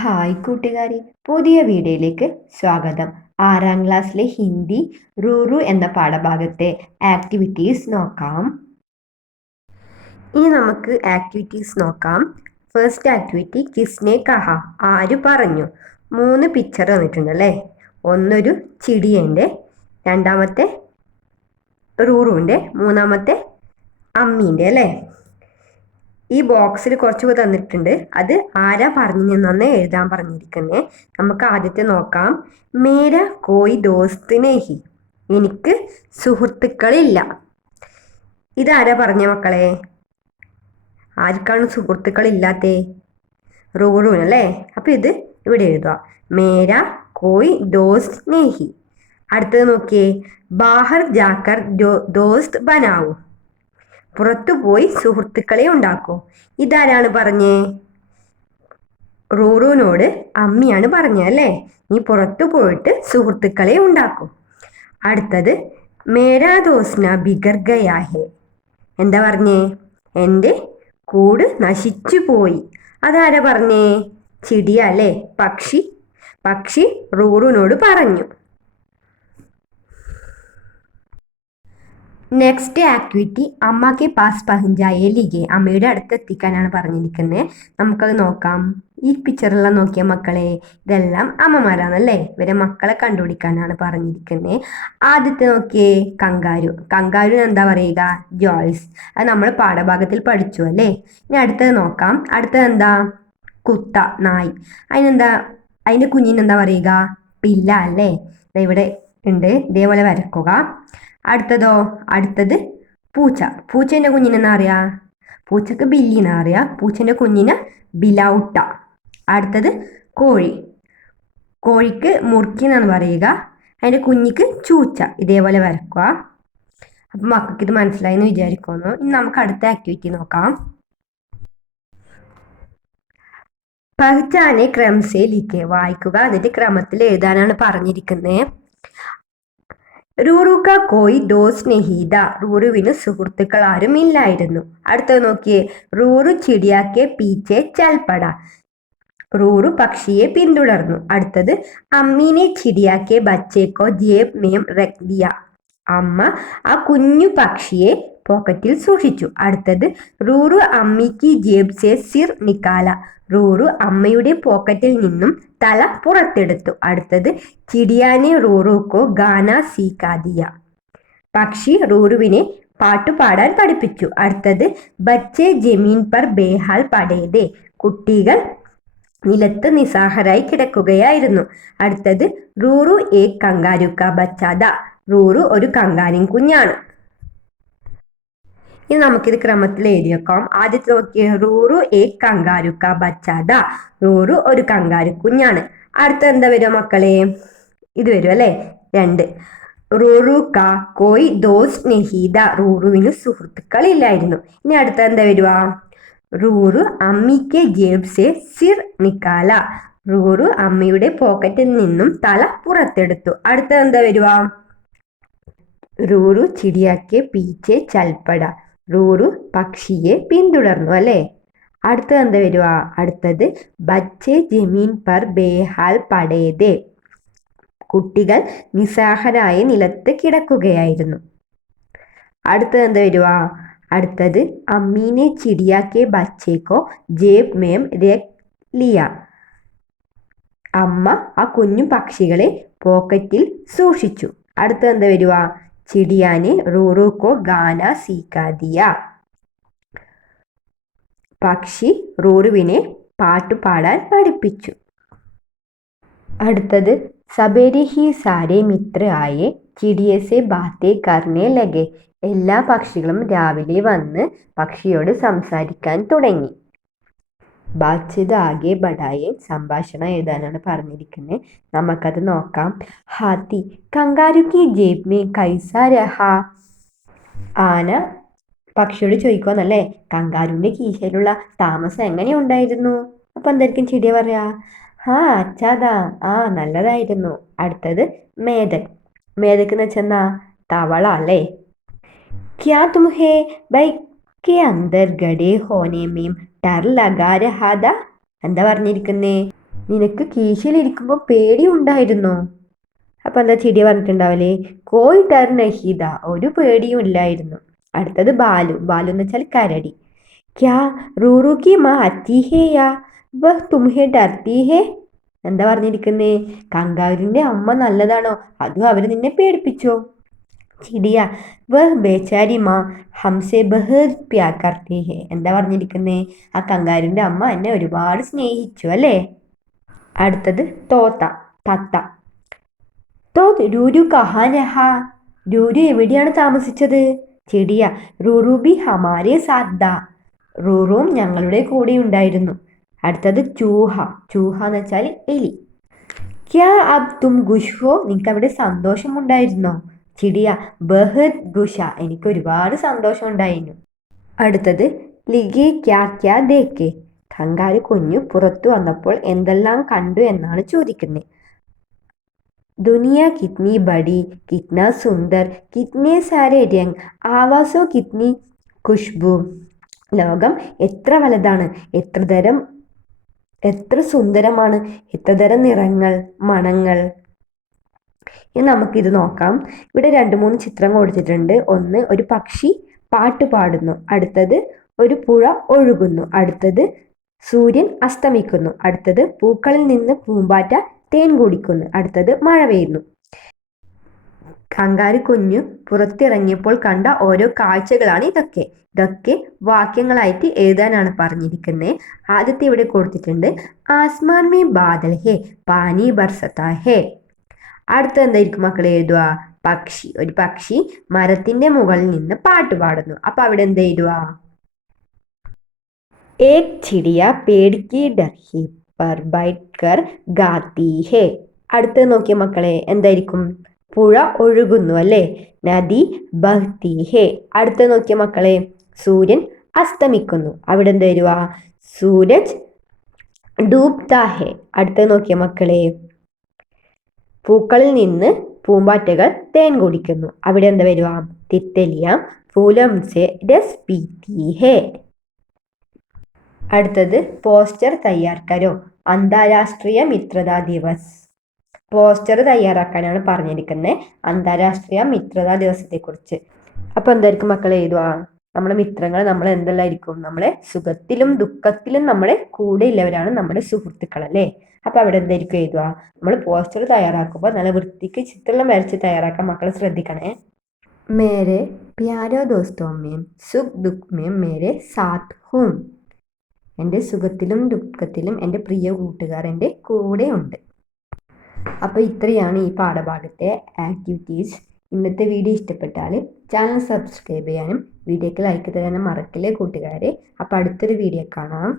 Hi കൂട്ടുകാരി. പുതിയ വീഡിയോയിലേക്ക് സ്വാഗതം. ആറാം ക്ലാസ്സിലെ ഹിന്ദി റൂറു എന്ന പാഠഭാഗത്തെ ആക്ടിവിറ്റീസ് നോക്കാം. ഇനി നമുക്ക് ആക്ടിവിറ്റീസ് നോക്കാം. ഫസ്റ്റ് ആക്ടിവിറ്റി കിസ്നെ കഹ. ആര് പറഞ്ഞു? മൂന്ന് പിക്ചർ തന്നിട്ടുണ്ട് അല്ലേ? ഒന്നൊരു ചിടിയന്റെ രണ്ടാമത്തെ റൂറുവിന്റെ മൂന്നാമത്തെ അമ്മീന്റെ അല്ലേ? ഈ ബോക്സിൽ കുറച്ച് തന്നിട്ടുണ്ട്. അത് ആരാ പറഞ്ഞു നിന്നെന്ന് എഴുതാൻ പറഞ്ഞിരിക്കുന്നേ. നമുക്ക് ആദ്യത്തെ നോക്കാം. മേര കോയി ദോസ്തിനേഹി എനിക്ക് സുഹൃത്തുക്കളില്ല. ഇതാരാ പറഞ്ഞ മക്കളെ? ആർക്കാണ് സുഹൃത്തുക്കളില്ലാത്തേ? റൂറൂനല്ലേ അപ്പം ഇത് ഇവിടെ എഴുതുക. മേര കോയി ദോസ്ത് സ്നേഹി അടുത്തത് നോക്കിയേ. ബാഹർ ജാക്കർ ദോസ്ത് ബനാവൂ. പുറത്തുപോയി സുഹൃത്തുക്കളെ ഉണ്ടാക്കൂ. ഇതാരാണ് പറഞ്ഞേ? റൂറുവിനോട് അമ്മിയാണ് പറഞ്ഞത് അല്ലേ? നീ പുറത്തു പോയിട്ട് സുഹൃത്തുക്കളെ ഉണ്ടാക്കും. അടുത്തത് മേരാ ദോസ്ന ബിഗർഗയാഹേ. എന്താ പറഞ്ഞേ? എന്റെ കൂട് നശിച്ചു പോയി അതാരാ പറഞ്ഞേ? ചിടിയ അല്ലേ? പക്ഷി. പക്ഷി റൂറുവിനോട് പറഞ്ഞു. നെക്സ്റ്റ് ആക്ടിവിറ്റി അമ്മയ്ക്ക് പാസ് പഹഞ്ചായ ലിഗെ അമ്മയുടെ അടുത്ത് എത്തിക്കാനാണ് പറഞ്ഞിരിക്കുന്നത് നമുക്കത് നോക്കാം. ഈ പിക്ചറെല്ലാം നോക്കിയ മക്കളെ ഇതെല്ലാം അമ്മമാരാണല്ലേ? ഇവരെ മക്കളെ കണ്ടുപിടിക്കാനാണ് പറഞ്ഞിരിക്കുന്നത് ആദ്യത്തെ നോക്കിയേ കങ്കാരു. കങ്കാരു എന്താ പറയുക? ജോയ്സ് അത് നമ്മൾ പാഠഭാഗത്തിൽ പഠിച്ചു അല്ലേ? ഇനി അടുത്തത് നോക്കാം. അടുത്തത് എന്താ? കുത്ത നായ്. അതിനെന്താ? അതിന്റെ കുഞ്ഞിനെന്താ പറയുക? പില്ല അല്ലേ? ഇവിടെ ഉണ്ട്. ഇതേപോലെ വരക്കുക. അടുത്തതോ? അടുത്തത് പൂച്ച. പൂച്ചേന്റെ കുഞ്ഞിനെന്നാ അറിയാ? പൂച്ചക്ക് ബില്ലി എന്നാ അറിയാ. പൂച്ചേന്റെ കുഞ്ഞിന് ബിലൗട്ട. അടുത്തത് കോഴി. കോഴിക്ക് മുറുക്കി എന്നാണ് പറയുക. അതിന്റെ കുഞ്ഞിക്ക് ചൂച്ച. ഇതേപോലെ വരക്കുക. അപ്പം മക്കൾക്ക് ഇത് മനസ്സിലായി എന്ന് വിചാരിക്കുന്നു. ഇനി നമുക്ക് അടുത്ത ആക്ടിവിറ്റി നോക്കാം. പഹ്ചാനെ ക്രംസേലിക്ക് വായിക്കുക. എന്നിട്ട് ക്രമത്തിൽ എഴുതാനാണ് പറഞ്ഞിരിക്കുന്നത്. റൂറുക്ക കോയി ദോസ് നെഹീദ റൂറുവിന് സുഹൃത്തുക്കൾ ആരും ഇല്ലായിരുന്നു. അടുത്തത് നോക്കിയേ. റൂറു ചിടിയാക്കെ പീച്ചെ ചൽപ്പട റൂറു പക്ഷിയെ പിന്തുടർന്നു. അടുത്തത് അമ്മീനെ ചിടിയാക്കെ ബച്ചേക്കോ ജേബ് മേം റക്ദിയ അമ്മ ആ കുഞ്ഞു പക്ഷിയെ പോക്കറ്റിൽ സൂക്ഷിച്ചു. അടുത്തത് റൂറു അമ്മിക്ക് ജേബ് സെ സിർ നിക്കാല. റൂറു അമ്മയുടെ പോക്കറ്റിൽ നിന്നും തല പുറത്തെടുത്തു. അടുത്തത് ചിടിയാനെ റൂറുക്കോ ഗാന സീക്കാദിയ പക്ഷി റൂറുവിനെ പാട്ടുപാടാൻ പഠിപ്പിച്ചു. അടുത്തത് ബച്ചെ ജമീൻ പർ ബേഹാൽ പടേതെ. കുട്ടികൾ നിലത്ത് നിസ്സാഹരായി കിടക്കുകയായിരുന്നു. അടുത്തത് റൂറു എ കങ്കാരുക്ക ബച്ചാദ. റൂറു ഒരു കങ്കാരിൻ കുഞ്ഞാണ്. ഇനി നമുക്കിത് ക്രമത്തിൽ എഴുതി വെക്കാം ആദ്യത്തെ നോക്കിയ റൂറു എ കങ്കാരുക്ക ബച്ചാദ. റൂറു ഒരു കങ്കാരു കുഞ്ഞാണ്. അടുത്ത എന്താ വരുമോ മക്കളെ? ഇത് വരും അല്ലേ? രണ്ട്. റൂറു ക കോയി ദോസ് നെഹീദ. റൂറുവിന് സുഹൃത്തുക്കളില്ലായിരുന്നു. ഇനി അടുത്ത എന്താ വരുക? റൂറു അമ്മിക്ക് ജേബ്സെ സിർ നിക്കാല. റൂറു അമ്മയുടെ പോക്കറ്റിൽ നിന്നും തല പുറത്തെടുത്തു. അടുത്ത എന്താ വരുക? റൂറു ചിടിയാക്കെ പീച്ചെ ചൽപ്പട. റൂറു പക്ഷിയെ പിന്തുടർന്നു അല്ലേ? അടുത്തത് എന്താ വരുക അടുത്തത് ബച്ചെ ജമീൻ പർ ബേഹാൽ പടേതെ. കുട്ടികൾ നിസ്സാഹരായി നിലത്ത് കിടക്കുകയായിരുന്നു. അടുത്തത് എന്താ വരുക അടുത്തത് അമ്മീനെ ചിടിയാക്കെ ബച്ചേക്കോ ജേബ് മേം ലിയ. അമ്മ ആ കുഞ്ഞു പക്ഷികളെ പോക്കറ്റിൽ സൂക്ഷിച്ചു. അടുത്തത് എന്താ വരുക ചിടിയാനെ റൂറുക്കോ ഗാന സീക്കാദിയ പക്ഷി റൂറുവിനെ പാട്ടുപാടാൻ പഠിപ്പിച്ചു. അടുത്തത് സബേരി ഹി സാരെ മിത്ര ആയെ ചിടിയസെ ബാത്തെ കർണേ ലഗെ. എല്ലാ പക്ഷികളും രാവിലെ വന്ന് പക്ഷിയോട് സംസാരിക്കാൻ തുടങ്ങി. ബാച്ചിത് ആകെ ബഡായെ സംഭാഷണം എഴുതാനാണ് പറഞ്ഞിരിക്കുന്നത് നമുക്കത് നോക്കാം. ഹാത്തി കങ്കാരുക്കി ജേബ് മേ കൈസ രഹ? ആന പക്ഷിയോട് ചോദിക്കുവാന്നല്ലേ കങ്കാരുവിന്റെ കീശയിലുള്ള താമസം എങ്ങനെയുണ്ടായിരുന്നു? അപ്പം എന്തായിരിക്കും ചെടിയ പറയാ? ഹാ അച്ചാതാ. ആ നല്ലതായിരുന്നു. അടുത്തത് മേധക് മേധക് എന്ന് വെച്ചെന്നാ? തവള അല്ലേ? ക്യാ തും ബൈ കെ അന്തർ ഗഡേ ഹോനെ മീം ടർലഗാരഹാദ എന്താ പറഞ്ഞിരിക്കുന്നേ? നിനക്ക് കീശയിലിരിക്കുമ്പോൾ പേടി ഉണ്ടായിരുന്നു അപ്പം എന്താ ചെടിയ പറഞ്ഞിട്ടുണ്ടാവില്ലേ കോയി ടർ നഹീദ ഒരു പേടിയും ഇല്ലായിരുന്നു. അടുത്തത് ബാലു. ബാലു എന്ന് വെച്ചാൽ കരടി. ക്യാ റൂറുക്കി മാ അത്തിഹേയാ വഹ് തുംഹേ ടർത്തിഹേ എന്താ പറഞ്ഞിരിക്കുന്നേ? കങ്കാവിന്റെ അമ്മ നല്ലതാണോ? അതും അവർ നിന്നെ പേടിപ്പിച്ചോ? ചിടിയ. വഹ് ബേച്ചാരി മാ ഹംസെ ബഹ് പ്യാർ കർത്തി ഹെ. എന്താ പറഞ്ഞിരിക്കുന്നേ? ആ കങ്കാരുവിന്റെ അമ്മ എന്നെ ഒരുപാട് സ്നേഹിച്ചു അല്ലേ? അടുത്തത് തോത്ത തത്ത. തോ രൂരു കഹാനഹ രൂരു എവിടെയാണ് താമസിച്ചത്? ചെടിയ റൂറുബി ഹമാരെ സാദ്ദ. റൂറും ഞങ്ങളുടെ കൂടെ ഉണ്ടായിരുന്നു. അടുത്തത് ചൂഹ ചൂഹ എന്ന് വെച്ചാൽ എലി. ക്യാ അബ് തും ഹോ നിങ്ങൾക്ക് അവിടെ സന്തോഷമുണ്ടായിരുന്നോ? ചിടിയ ബഹത് ഗുഷ എനിക്ക് ഒരുപാട് സന്തോഷം ഉണ്ടായിരുന്നു അടുത്തത് ലിഗേ ക്യാ ക്യാ കങ്കാരി കുഞ്ഞു പുറത്തു വന്നപ്പോൾ എന്തെല്ലാം കണ്ടു എന്നാണ് ചോദിക്കുന്നത് ദുനിയ കിത്നി ബഡി കിത്ന സുന്ദർ കിത്നെ സാരെ രംഗ് ആവാസോ കിത്നി ഖുഷ്ബു. ലോകം എത്ര വലുതാണ് എത്ര തരം എത്ര സുന്ദരമാണ് എത്ര തരം നിറങ്ങൾ മണങ്ങൾ. ഇനി നമുക്കിത് നോക്കാം. ഇവിടെ രണ്ട് മൂന്ന് ചിത്രം കൊടുത്തിട്ടുണ്ട്. ഒന്ന് ഒരു പക്ഷി പാട്ട് പാടുന്നു. അടുത്തത് ഒരു പുഴ ഒഴുകുന്നു. അടുത്തത് സൂര്യൻ അസ്തമിക്കുന്നു. അടുത്തത് പൂക്കളിൽ നിന്ന് പൂമ്പാറ്റ തേൻ കുടിക്കുന്നു. അടുത്തത് മഴ പെയ്യുന്നു. കങ്കാരു കുഞ്ഞു പുറത്തിറങ്ങിയപ്പോൾ കണ്ട ഓരോ കാഴ്ചകളാണ് ഇതൊക്കെ. ഇതൊക്കെ വാക്യങ്ങളായിട്ട് എഴുതാനാണ് പറഞ്ഞിരിക്കുന്നത് ആദ്യത്തെ ഇവിടെ കൊടുത്തിട്ടുണ്ട്. ആസ്മാൻ മേ ബാദൽ ഹേ പാനി ബർസത്ത ഹേ. അടുത്ത എന്തായിരിക്കും മക്കളെ എഴുതുക? പക്ഷി ഒരു പക്ഷി മരത്തിന്റെ മുകളിൽ നിന്ന് പാട്ട് പാടുന്നു. അപ്പൊ അവിടെ എന്ത് എഴുതുക? ഏക് ചിടിയ പേടിക്കി ഡർഹി പർ ബൈക്കർ ഗാത്തി ഹേ. അടുത്ത് നോക്കിയ മക്കളെ എന്തായിരിക്കും? പുഴ ഒഴുകുന്നു അല്ലേ? നദി ബഹ്തി ഹേ. അടുത്ത് നോക്കിയ മക്കളെ സൂര്യൻ അസ്തമിക്കുന്നു. അവിടെ എന്താ വരുക സൂരജ് ഡൂബ്താ ഹേ. അടുത്ത് നോക്കിയ മക്കളെ പൂക്കളിൽ നിന്ന് പൂമ്പാറ്റകൾ തേൻ കുടിക്കുന്നു. അവിടെ എന്താ വരുക? തിത്തലിയ ഫൂലം സെ രസ് ഹേ അടുത്തത് പോസ്റ്റർ തയ്യാർക്കരോ അന്താരാഷ്ട്രീയ മിത്രതാ ദിവസ്. പോസ്റ്റർ തയ്യാറാക്കാനാണ് പറഞ്ഞിരിക്കുന്നത് അന്താരാഷ്ട്രീയ മിത്രതാ ദിവസത്തെക്കുറിച്ച്. അപ്പോൾ എന്തായിരിക്കും മക്കളെ എഴുതുക? നമ്മളെ മിത്രങ്ങൾ നമ്മൾ എന്തെല്ലായിരിക്കും? നമ്മളെ സുഖത്തിലും ദുഃഖത്തിലും നമ്മളെ കൂടെ ഉള്ളവരാണ് നമ്മുടെ സുഹൃത്തുക്കൾ അല്ലേ? അപ്പൊ അവിടെ എന്തായിരിക്കും എഴുതുക? നമ്മൾ പോസ്റ്റർ തയ്യാറാക്കുമ്പോൾ നല്ല വൃത്തിക്ക് ചിത്രം വരച്ച് തയ്യാറാക്കാൻ മക്കളെ ശ്രദ്ധിക്കണേ. മേരെ പ്യാരോ ദോസ്തോമ്മയും സുഖ് ദുഃഖ് മേരെ സാത് ഹൂം. എന്റെ സുഖത്തിലും ദുഃഖത്തിലും എന്റെ പ്രിയ കൂട്ടുകാർ എന്റെ കൂടെ ഉണ്ട് അപ്പോൾ ഇത്രയാണ് ഈ പാഠഭാഗത്തെ ആക്ടിവിറ്റീസ് ഇന്നത്തെ വീഡിയോ ഇഷ്ടപ്പെട്ടാൽ ചാനൽ സബ്സ്ക്രൈബ് ചെയ്യാനും വീഡിയോക്ക് ലൈക്ക് തരാനും മറക്കില്ലേ കൂട്ടുകാരെ? അപ്പോൾ അടുത്തൊരു വീഡിയോ കാണാം.